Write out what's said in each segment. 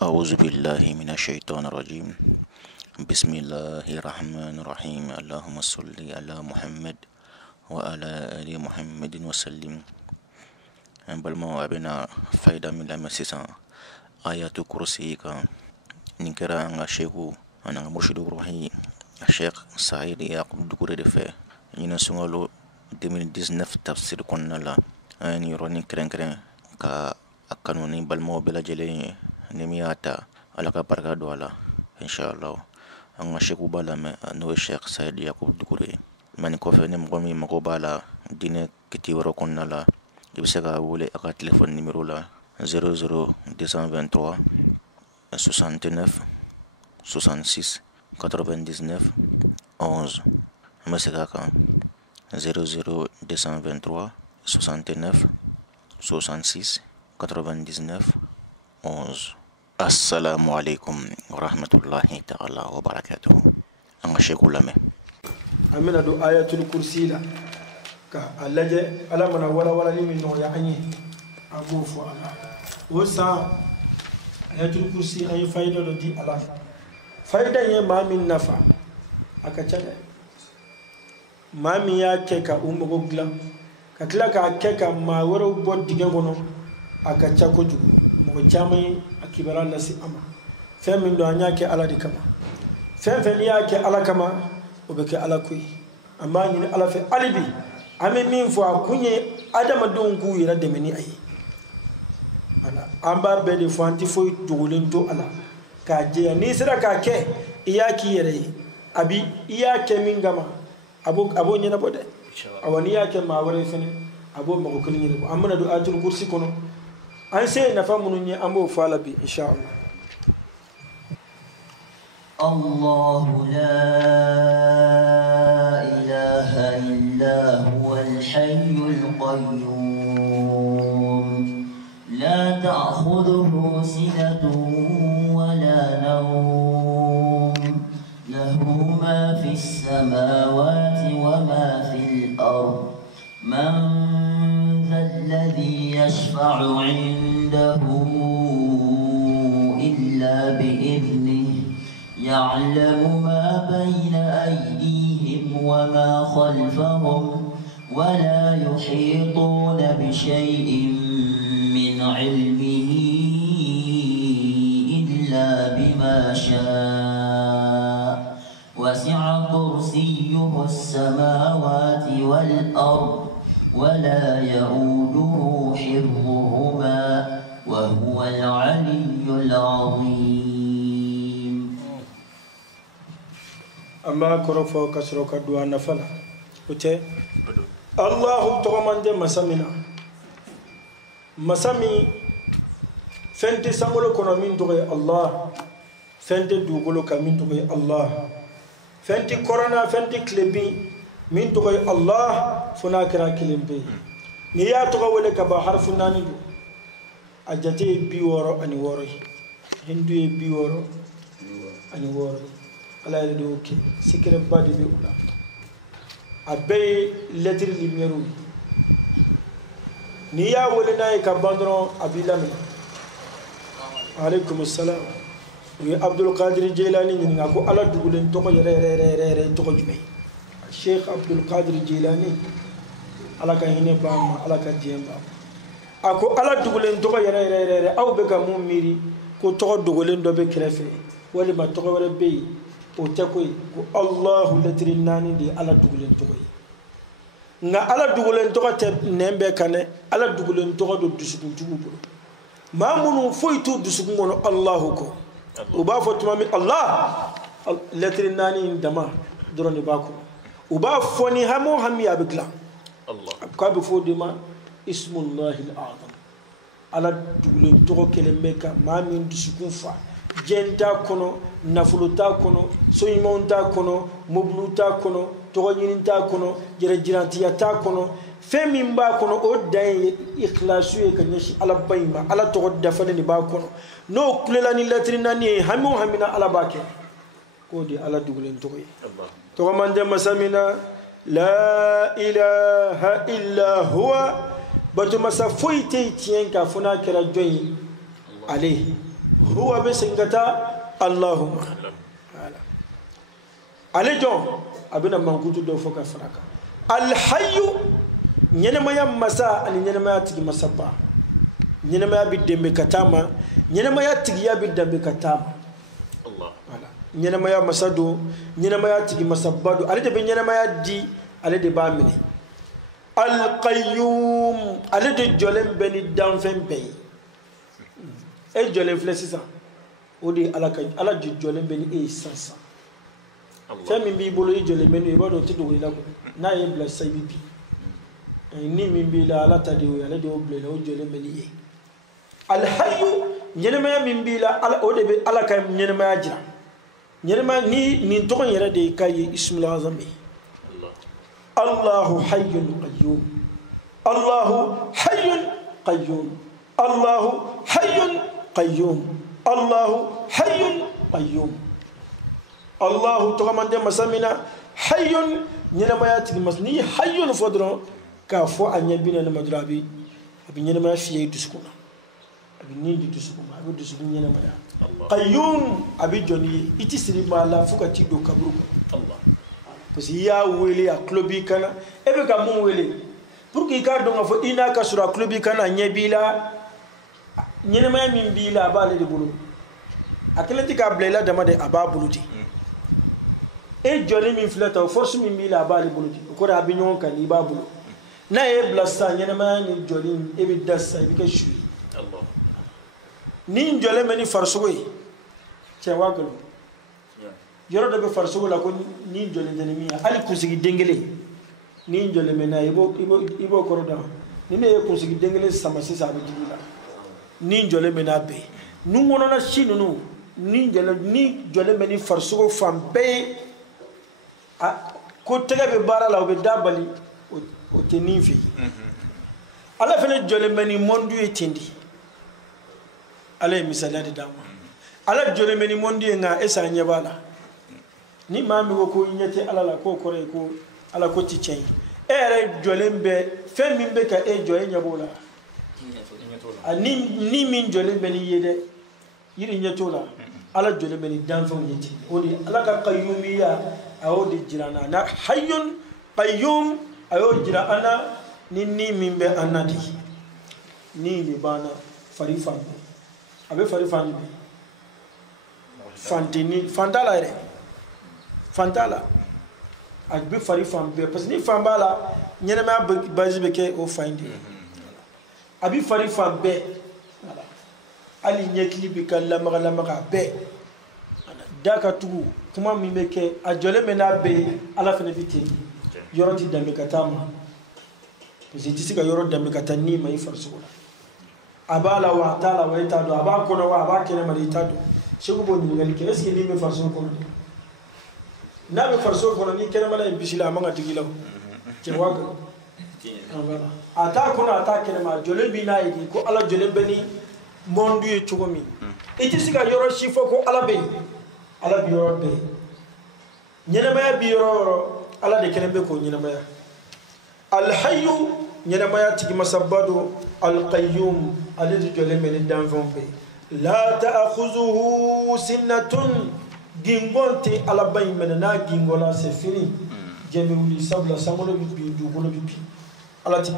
أعوذ بالله من الشيطان الرجيم. بسم الله الرحمن الرحيم. اللهم صل على محمد وعلى آل محمد وسلم. بالما بنا فايدة من المسيسان آيات كرسيك نكرا أن الشيخ أنا مرشد روحي الشيخ سعيد يعقوب دكوري دفع ينسونغلو 2019 تفسير كنا لا أني روني كرن ka akanuni balmo bela jele nemiata alaka barka doala inshallah anga sheku bala me no sheikh Said Yakub Dukure mani ko fe nem gomi mako bala dine kiti woro konna la ibsega wole aka téléphone numéro la 00223 69 66 99 11 masega ka 00223 69 66 99 11. Assalamu alaikum wa rahmatullahi ta'ala wa barakatuh. Anga sheku lame. Amina do ayatul kursi la ka alaje ala mana wala ni min no ya anyi abu fo ala o sa ayatul kursi ay fayda do di ala fayda ye ma min nafa aka caga ma mi ya ke ka umbo gogla ka kila ka ke ka ma woro bo dige gono aka cako jugu mo chamay akibara nasi ama fe min do anya ke ala di kama fe ya ke ala kama o be ke ala kuyi amma ni ala fe alibi ame min fo akunye adama don ku yira de meni ayi ana amba be de fo anti fo dogolen to ala ka je ni sira ka ke iyaki yere abi iyake min gama abo nyina bode awani yake ma wore fene abo mako kulni ni amma do atul kursi kono an sai na famu ni ambo falabi insha Allah. الله لا إله إلا هو الحي القيوم لا تأخذه سنة ولا نوم له ما في السماوات وما في الأرض من ذا الذي يشفع عنده إلا بإذنه يعلم ما بين أيديهم وما خلفهم ولا يحيطون بشيء من علمه إلا بما شاء وسع كرسيه السماوات والأرض ولا يؤوده حفظهما وهو العلي العظيم. أما كرفو كسرك دوان فلا وتي الله تغمند مسامنا مسامي فنتي سامولو كونو من دوغي الله فنتي دوغولو كمين دوغي الله فنتي كورونا فنتي كليبي من دوغي الله فنا كرا كليمبي نيا توغولي كبا حرف ناني دو ajate biworo ani woro hindu e biworo ani woro ala ile do ke sikere badi be ula abe lettre numéro ni ya wole nay ka bandron abilami alaykum assalam wi Abdul Qadir Jilani ni ngako ala dugulen to ko re to ko jume Sheikh Abdul Qadir Jilani ala ka hine bama ala ka jemba ako ala dugulen to yere aw be ka mum miri ko to dugulen do be krefe wali ma to wala be o takoy ko Allah latri nani di ala dugulen to nga ala dugulen to te nembe kane ala dugulen to do dusugun tubu ma munu foytu dusugun gono Allah ko o ba fo tuma mi Allah latri nani dama doroni bako o ba foni hamo hammi abikla Allah ko be fo dima اسم الله الأعظم على دولين توكو كلمة ما من دسكون فا جنتا كونو نفلوتا كونو سويمونتا كونو مبلوتا كونو توغينتا كونو جرجرانتياتا كونو فمن با كونو او داي اخلاصو كنيش على بايما على توغ دفني با كونو نو كللاني لاتريناني همو همنا على باكي كودي على دولين توكو الله توغ ماندي مسامينا لا اله الا هو bato masa foite tien ka funa kera joyi ale huwa be singata allahumma ale jon abina mankutu do foka faraka al hayyu nyenema masa ani nyenema tigi masaba nyenema bi dembe katama nyenema tigi ya bi dembe katama Allah wala nyenema masado nyenema tigi masabado ale de be nyenema di ale de ba mine al qayyum ale de jolem beni danfen bey e jolem flesisa odi ala di jolem beni e sansa femi bi bolo e jolem beni e bado tido ila ko na e bla sai bibi ni min bi la ala tadi o ala de o bla o jolem beni e al hayyu nyenema min bi la ala o de be ala kay nyenema jira nyenema ni to yere de kay ismul azami الله حي قيوم الله حي قيوم الله حي قيوم الله حي قيوم الله تغمان دي مسامنا حي نينما ياتي مسني حي فدرو كافو اني بينا مدرابي ابي نينما في دسكونا ابي نيندي دسكونا ابي دسكو نينما قيوم ابي جوني اتسري ما لا فكاتي دو كبرو الله parce que ya wele a klobi kana ebe ka mun wele pour que ka do ngafo ina ka sura klobi kana nyebila nyene ma min bila bale de bulu akelenti ka blela dama de ababuluti e jole min flata force min bila bale buluti ko da bi nyon kan ibabulu na e blassa nyene ma ni joli e bi dassa bi ka shui Allah ni jole meni farsoy ce wagalo yoro do be farso la ko ni jole deni mi ali kusigi dengele ni jole mena ibo koroda ni ne kusigi dengele sama sisa be digila ni jole mena be nu ngono na shinu nu ni jole meni farso fambe ko tega be bara la be dabali o tenifi ala fene jole meni mondu etindi ala misalati dama ala jole meni mondu nga esa nyebala ni mami ko nyete ala la ko kore ko ala ko ti chen ere jolembe fem mimbe ka e joye nyabola ni min jolembe ni yede yiri nyetola ala jolembe ni danfo nyeti odi ala ka qayyumiyya awodi jirana na hayyun qayyum ayo jira ana ni mimbe anadi ni libana farifan abe farifan fantini fantala ere fantala agbe fari fambe parce que ni fambala nyene ma bazi beke o findi abi fari fambe voilà ali nyekli bi kala magala be daka tu kuma mi beke ajole mena be ala fene biti yoroti dambe katama parce que tisika yoro dambe katani mai farsola abala wa taala wa itado abakona wa abakene mari itado shego bonni ngali ke est-ce que ni me farso ko na be farso ko ni kene mala bisila manga tigilaw ci waga ata kuna ata kene ma jole bi na yi ko ala jole beni mondu e chugomi iti siga yoro shifo ko ala be ala bi yoro be nyene ma bi yoro ala de kene be ko nyene ma al hayyu nyene ma tigi masabado al qayyum ala de jole meni danfon be la ta'khuzuhu sinnatun gingonte ala bay mena na gingola c'est fini jemi wuli sabla samolo bi du golo bi ala ti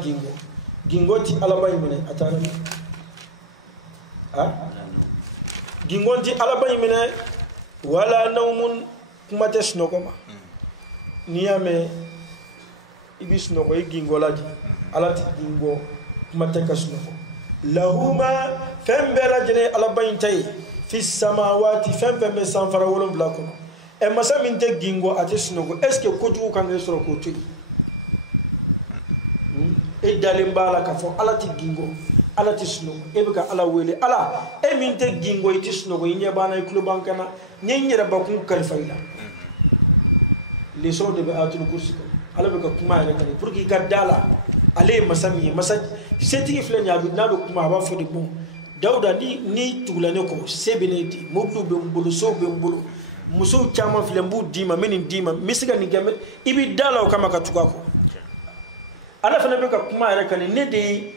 gingoti ala bay mena atara gingonti ala bay mena wala nawmun kuma tesno koma niyame ibis no ko gingola ji ala ti gingo kuma tekasno ko lahuma fembela jene ala bay tay fi samawati fem sanfara wolon blako e masa min te gingo atesnogo est ce que ko ju kan resoro ko tuy e dalimbala ka fo ala ti gingo ala ti snogo e be ka ala wele ala e min te gingo iti snogo nya bana e club bankana nyera bakun kalfaila les sons de atul kursi ala be ka kuma re kan pour ki gadala ale masami masa seti flenya bi na do kuma ba fo de bon dawda ni tugulane ko sebineti moblu be mbulu so be mbulu muso chama filembu dima menin dima misiga ni gambe ibi dalaw kama ka tugako ala fana be ka kuma yare kan ne de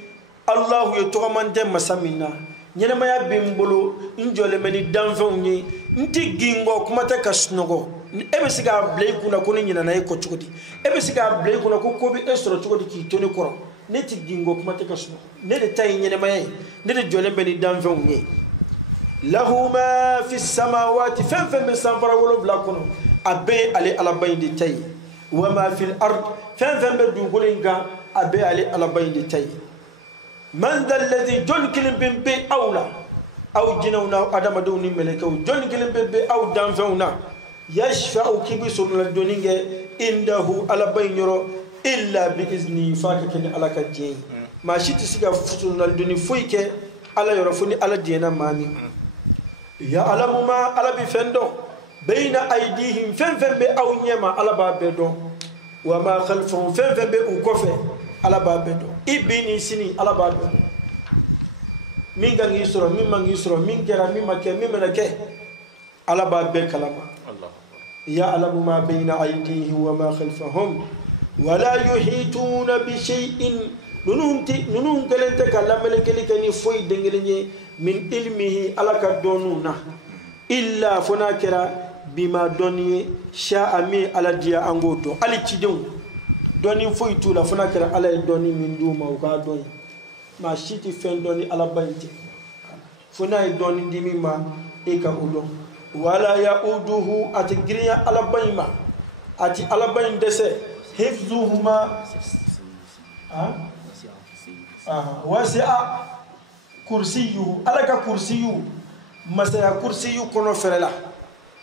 Allah ye to mande masamina ñenema bimbolo njole meni danfew ñi nti gingo kuma ta kasnogo ebe siga blay kuna ko ni nyina na ko chugodi ebe siga blay kuna ko bi estro chugodi ki toni koro ne ti gingo kuma ta kasnogo ne de tay ñenema ne de jole meni danfew ñi lahu ma fi samawati fan min sanfara wolo bla kono abe ale ala bayndi tay wa ma fil ard fan be du golinga abe ale ala bayndi tay man dal ladhi jon kilim be awla aw jinawna adama dawni melekaw jon kilim be aw danfawna yashfa'u kibisul doninge indahu ala baynoro illa bi izni faka ken ala ka jey ma shiti siga fusunal doni foyke ala yoro funi ala diena mami ya alamu ma ala bi fendo bayna aydihim fen be aw nyema ala ba bedo wa ma khalfahum fen be u kofe ala ba bedo ibini sini ala ba bedo min gangi sura min mangi sura min kera min make min menake ala ba be kalama Allah ya alamu ma bayna aydihim wa ma khalfahum wala yuhituna bi shay'in nunun galente kalamele kelikani foy dengelenye min ilmihi alaka donuna illa fona kera bima doni sha ami ala dia angodo ali cidon doni foy tula fona kera ala doni min duma ka doni ma shiti fen doni ala bayti fona doni dimi ma e ka udo wala yauduhu atigriya ala bayma ati ala bayn dese hifzuhuma wasi'a kursiyu alaka kursiyu masaya kursiyu kono ferela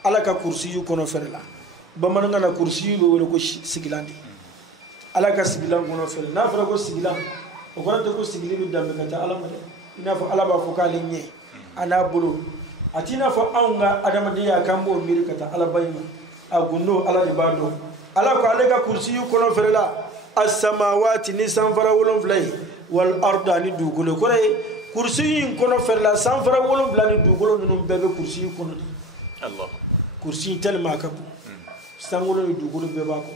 alaka kursiyu kono ferela bamananga na kursiyu be wala ko sigilandi alaka sigilan kono ferela na fara ko sigilan o ko to ko sigili bi dambe kata alama de ina fo alaba fo kale nye ana bulu atina fo anga adama de ya kambo miri kata alabayma agunno ala de bado alaka alaka kursiyu kono ferela as-samawati ni sanfara wolon flay wal ardani dugule kore kursi kono ferla sanfara wolon blani dugolo num bebe kursi kono di Allah kursi telma kabu sangolo dugolo beba ko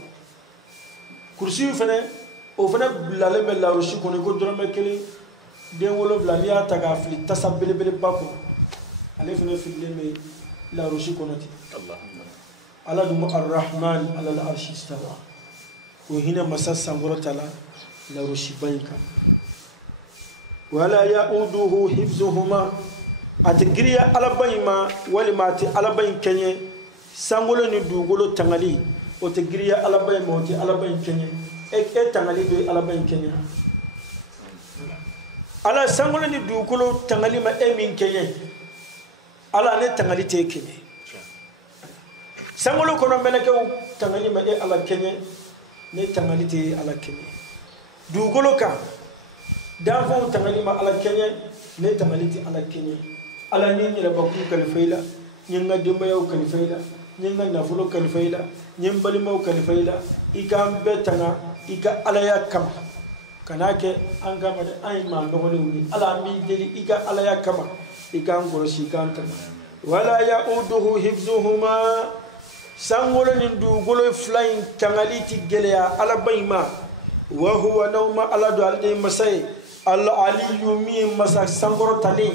kursi fene o fene blale mel la rushi kono ko dorome kele de wolon blani ya taga fli tasabbele bele bako ale fene fille me la rushi kono di Allah ala dum ar-rahman ala al-arshi istawa ko hina masassa ngorotala la rushi banka wala yauduhu hifzuhuma atigriya alabayma walimati alabayn kenye sangolo ni dugolo tangali o tigriya alabayma o ti alabayn kenye e tangali do alabayn kenye ala sangolo ni dugolo tangali ma emin kenye ala ne tangali te kenye sangolo kono meleke tangali ma e ala kenye ne tangali te ala kenye dugolo ka danfo tangali ma ala kenye ne tangaliti ala kenye ala ni la bakku kalfayla nyinga dimba yow kalfayla nyinga nafulo kalfayla nyim balimo kalfayla ikam betanga ika ala ya kama kanake an gama de ay ma ndogole wuni ala mi deli ika ala ya kama ika ngorosi kanta wala yauduhu hifzuhuma sangolo ni dugolo flying tangaliti geleya ala bayma wa huwa nawma ala do alde masay al-aliyu mi masa sangoro tali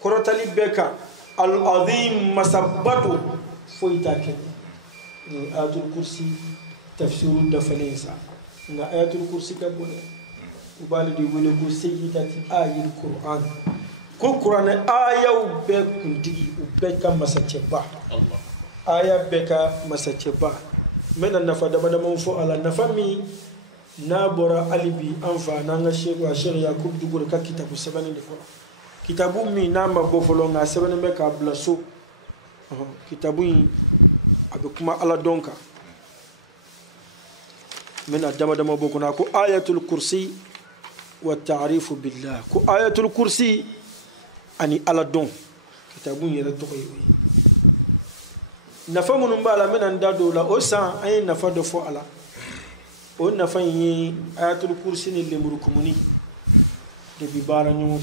korotali beka al-azim masabbatu foita ke ni ayatul kursi tafsiru da falensa nga ayatul kursi ka bone ubali di wole ko sayyidati ayatul qur'an ko qur'an ayaw be kuntigi ubbe kam masacheba Allah aya beka masacheba mena nafa da bada mun fo ala nafami na bora alibi anfa nanga sheikh yakub dugul ka kitabu sabani de ko kitabu mi na ma bofolo nga sabani be ka blaso kitabu abe kuma ala donka mena dama bokuna ko ayatul kursi wa ta'rifu billah ko ayatul kursi ani ala don kitabu yere to koy nafa munum bala mena ndado la o san ay nafa do fo ala o nafa yi ayatul kursi ni lemuru kumuni de bi bara ñu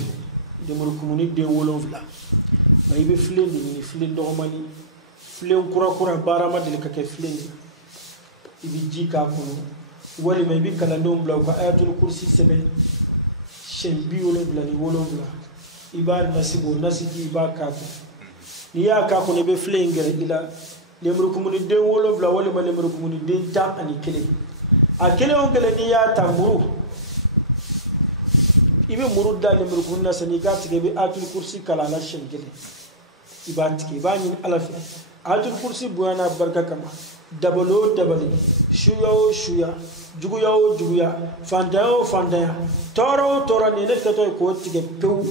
lemuru kumuni de wolonfla may be flendi ni flendo romani flen kura bara ma de ka ke flendi ibi jika ko wali may bi kala ndom bla ko ayatul kursi sebe shen bi wolonfla ni wolonfla iba nasibo nasiji iba kako ni ya kako ne be flengere ila lemru kumuni den wolo bla wala ma lemru kumuni den ta ani kele a kele on kele ni ya tamuru ibe murudda lemru kunna sani ga tige be atul kursi kala la shengele iba tike ba ni alafi atul kursi buana barka kama dabalo dabali shuya juguya fandaya toro ni ne kato ko tige pew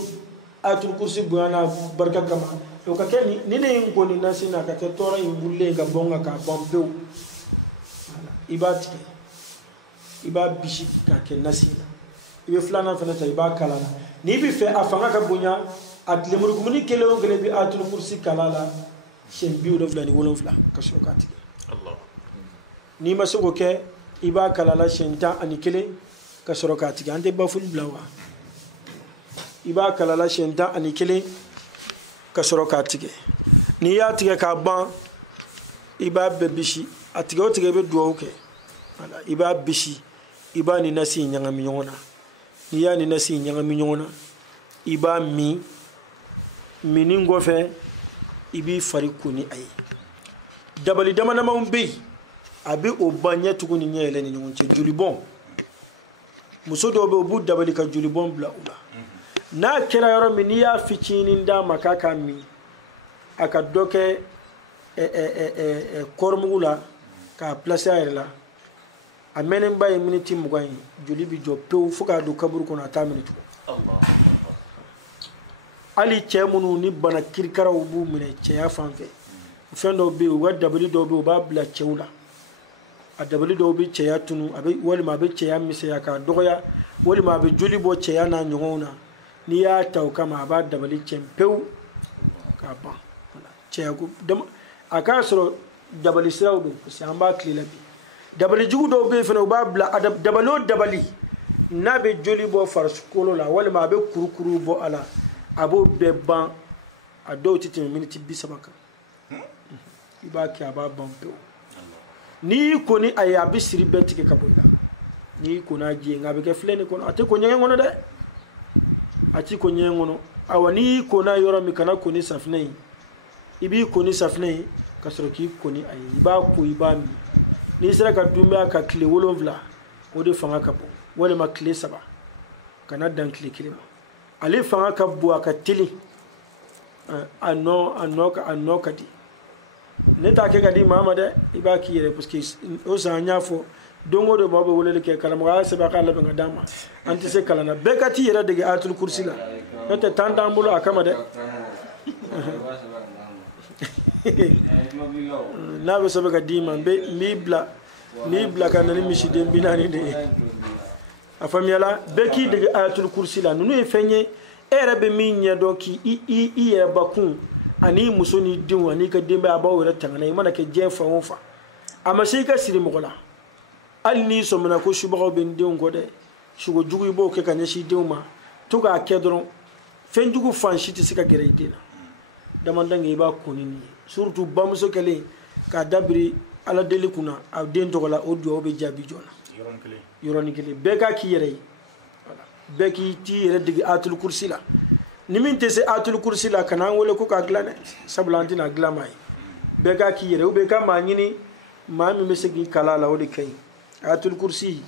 atul kursi buana barka kama o ka ke ni ne ngoni nasina ka ke toro imbulle ga bonga ka bompew iba bishi ka ke nasina ibe flana fana ta iba kalala ni bi fe afanga ka bunya atlemur kumuni kele on gele bi atul kursi kalala shen biu do flani wolon fla ka so ka tige Allah ni masoko ke iba kalala shen ta ani kele ka so ka tige ande ba ful blawa iba kalala shen ta ani kele ka so ka tige ni ya tige ka ban iba be bishi atige o tige be duwo ke ala iba bishi iba ni nasi nyanga minyona ni ya ni nasi nyanga minyona iba mini ngofe ibi farikuni ay dabali damana mawbe abi obanya tukuni nyele ni nyonche julibon musodo be obu dabali ka julibon bla ula na kira yoro mini ya ficini nda makaka mi aka doke kormugula ka place ayla amenen baye miniti mugay julibi jo pew fuka do kaburu kono ata miniti Allah ali chemunu ni bana kirkara ubu mine cheya fanfe fendo be wa dabali do be ba bla chewla a dabali do be cheya tunu abe wali ma be cheya mise ya ka doya wali ma be julibo cheya na nyona ni ya taw kama ba dabali chempew ka ba cheya go dem aka soro dabali srawdo si amba klilabi dabali jugo be feno ba bla dabalo dabali nabe julibo farskolo la wali ma be kurukuru bo ala abo beban a do titi minute bisabaka iba ki aba bampe ni ko ni aya bisiri betike kabola ni ko na ji ngabe ke fleni ko ate ko nyen ngono de ati ko nyen ngono awani ko na yoro mi kana ko ni safnei ibi ko ni safnei kasro ki ko ni ay iba ko iba mi ni sira ka dumba ka kle wolonvla o de fanga kapo wala ma kle saba kana dan kle kilima ali fanga ka buwa ka tili anno kadi ne ta ke gadi mama de iba ki yere parce que o sa nyafo dongo do baba wala ke kala ma se ba kala be ngadama anti se kala na be kati yere de atul kursi la to tanda mbulo akama de na be so be gadi man be mi bla kana ni mishide binani de afamiyala beki de ayatul kursi la nunu e fenye erebe minye doki i bakun ani musoni din ani ka dembe abawere tangana imana ke jefa wonfa amashi ka siri mogola alni so mena ko shubago ben din gode shugo jugu ibo ke kanya shi dinma to ga kedron fen jugu fan shi ti sika gere dina damandange ba kunini surtout bamso kele ka dabri ala deli kuna a den togola o do be jabi jona yoroni kele beka ki yere wala beki ti yere digi atul kursi la nimin te se atul kursi la kana wole ko ka glane sablantina glamay beka ki yere o beka ma nyini ma mi mesegi kala la o de kay atul kursi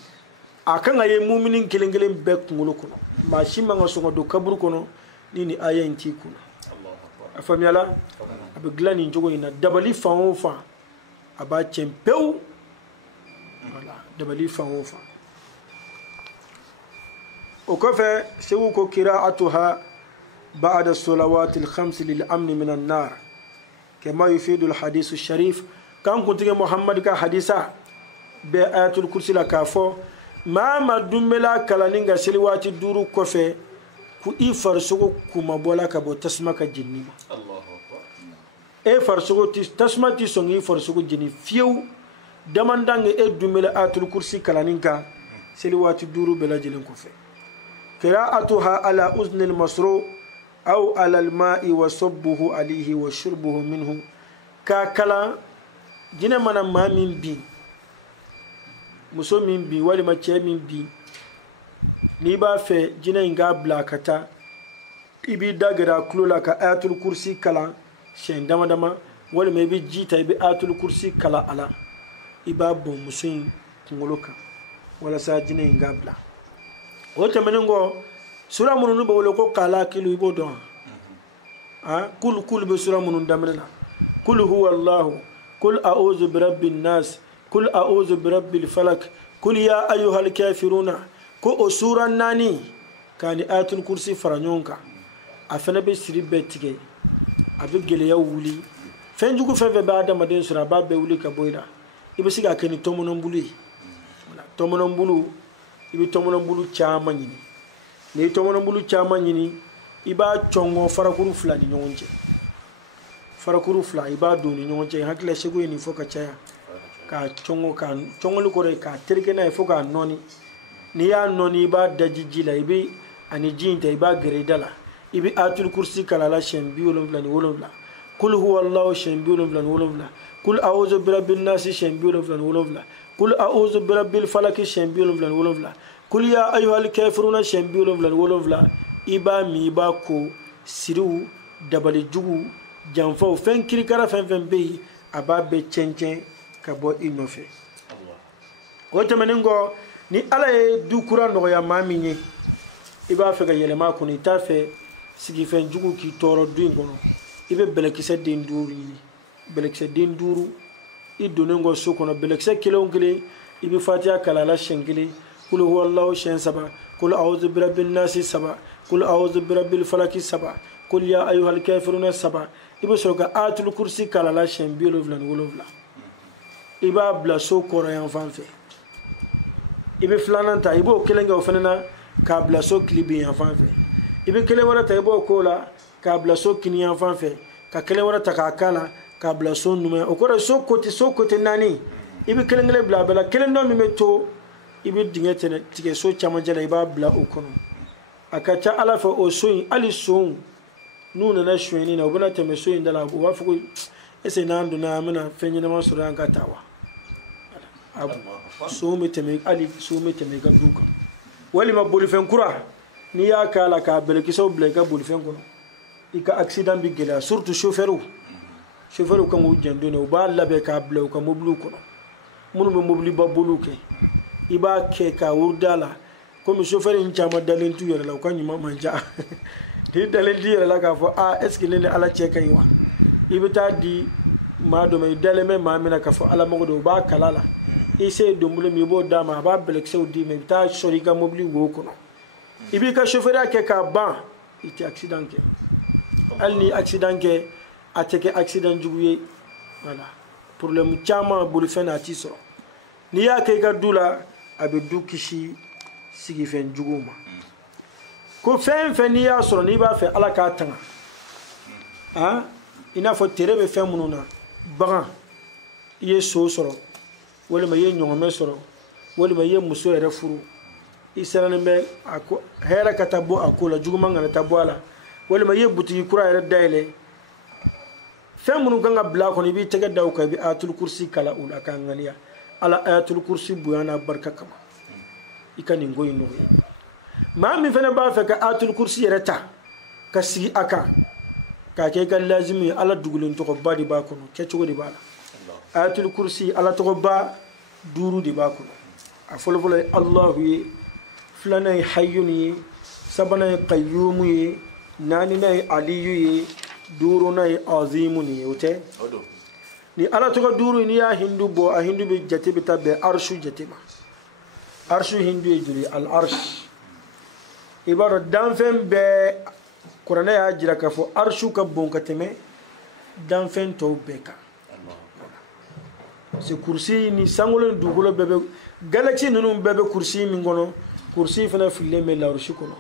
akan aye mu'minin kelengelen bek ngolo kono ma shimma nga songo do kabur kono nini aya inti kuna Allah afamiyala abe glani njogo ina dabali fa fa aba chempew wala dabali fa وكفى سوق قراءتها بعد الصلوات الخمس للأمن من النار كما يفيد الحديث الشريف كان كنت محمد كحديثا بآيات الكرسي لكافو ما دملا كلانينغا سلوات دورو كفى كو فرسوكو كما بولا كبو تسمك جني الله أكبر فرسوكو تسمك تسونغي فرسوكو جني فيو دماندانغ دملا آيات الكرسي كلانينغا سلوات دورو بلا جلن كفى قراءتها على أذن المسروق أو على الماء وصبه عليه وشربه منه كاكلا جنا منا ما من بي مسو من بي ولا ما تشي من بي نيبا في جنا إنغا بلاكتا ibi dagara kulola ka ayatul kursi kala shen dama dama wala me bi jita ibi ayatul kursi kala ala iba bon musin kungolo kan wala sa jine ngabla o tamengo sura mununu ba wala ko kala kilu ibo don kul be sura munun damrena kul huwa allah kul a'udhu bi rabbin nas kul a'udhu bi rabbil falak kul ya ayyuhal kafiruna ko o sura nani kani ayatul kursi faranyonka afana be siri betige abe gele ya wuli fenjugu feve ba adama den sura ba be wuli ka boyda ibe siga keni tomonon bulu tomonon bulu ibe tomonon bulu chama nyini ne tomonon bulu chama nyini iba chongo farakuru fula ni nyonje farakuru fula iba do ni nyonje hakle shego ni foka chaya ka chongo lu kore ka terke na foka noni ni ya noni iba dajijila ibe ani jinta iba geredala ibi atul kursi kala la shen biolum la ni wolumla kul huwa allah shen biolum la ni wolumla kul a'udhu bi rabbin nas shen biolum la ni wolumla kul a'udhu bi rabbil falak shen biolum la ni wolumla kul ya ayyuhal kafiruna shen biolum la ni wolumla iba mi iba ko siriu dabali jugu janfo fen kirikara fen be aba be chencen ka bo inofe o tamengo ni ala ye dukura no ya maminye iba fe ga yelema ko ni tafe sigi fen jugu ki toro du ngono ibe belekise den duru ni belekise den duru i donengo sokono belekise kilongile ibe fatiha kala la shengile kul huwallahu shen saba kul a'udhu bi rabbin nas saba kul a'udhu bi rabbil falaki saba kul ya ayyuhal kafiruna saba ibe soka atul kursi kala la shen biolo vlan wolovla iba bla so koro yan fanfe ibe flananta ibo kelenga ofenana ka bla so klibi yan fanfe ibe kele wara ta ibo kola ka bla so kini yan fanfe ka kele wara ta ka kala ka bla so nume okora so kote nani ibe kelengele bla bla kele no mi meto ibe dingete tige so chamajala iba bla okono akacha ala fa o so ali so nuna na shweni na obuna teme so indala wa fuko ese na ndo na amina fenye na masura nkatawa so meteme ali so meteme ga duka wali ma bolifen kura ni ya kala ka belki so bleka bolifen kono ika accident bi gela surtout chauffeur kan wo jendo ne ba labe ka blo ka moblu kono munu be mobli ba boluke iba ke ka wurdala comme chauffeur in chama dalen tu yere la kan yima manja di dalen di yere la ka fo est-ce que ne ala che kan wa ibita di ma do me daleme ma mina ka fo ala mogo do ba kalala ise do mulo mi bo dama ba belek se odi me ta sori ka mobli wo kono ibi ka chauffeur ke ka ban iti accident ke alni accident ke ateke accident juguye voilà problème chama bulu fena ti so ni ya ke ga dula abe du kishi sigi fen juguma ko fen ni ya so ni ba fe ala ka tanga ina fo tere be fen mununa bagan ye so soro wala ma ye nyongome soro wala ma ye muso ere furu isana be ako hera katabo akola juguma ngana tabwala wala ma ye buti kura ere daile fen munu ganga bla ko ni bi tege daw ka bi atul kursi kala ula kan ngaliya ala ayatul kursi buyana barka kama ikani ngoy no ma mi fena ba fe ka atul kursi reta ka si aka ka ke kan lazimi ala dugulin to ko badi ba ko ke chugo di bala ayatul kursi ala to ko ba duru di ba ko afolo folo allah yi flana hayyuni sabana qayyum yi nani nay aliyu yi duru nay azimuni wote ni ala to ko duru ni ya hindu bo a hindu be jate be tabbe arshu jate ma arshu hindu e juri al arsh ibaro danfen be qur'ana ya jira ka fo arshu ka bon ka teme danfen to beka se kursi ni sangolo dugulo bebe galaxy nunu bebe kursi min gono kursi fana fille me la rushi kono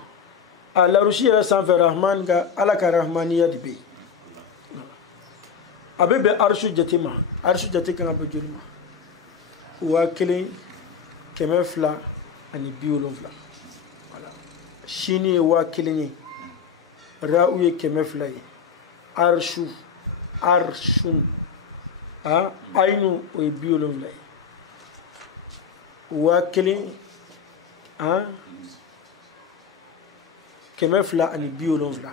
ala rushi ya sanfa rahman ga ala ka rahmaniya dibe abebe arshu jatima arshu jatika ngabe julma wa kele kemefla ani biolofla wala shini wa kele ra'uye kemefla arshu arshun ainu o biolofla wa kele kemefla ani biolofla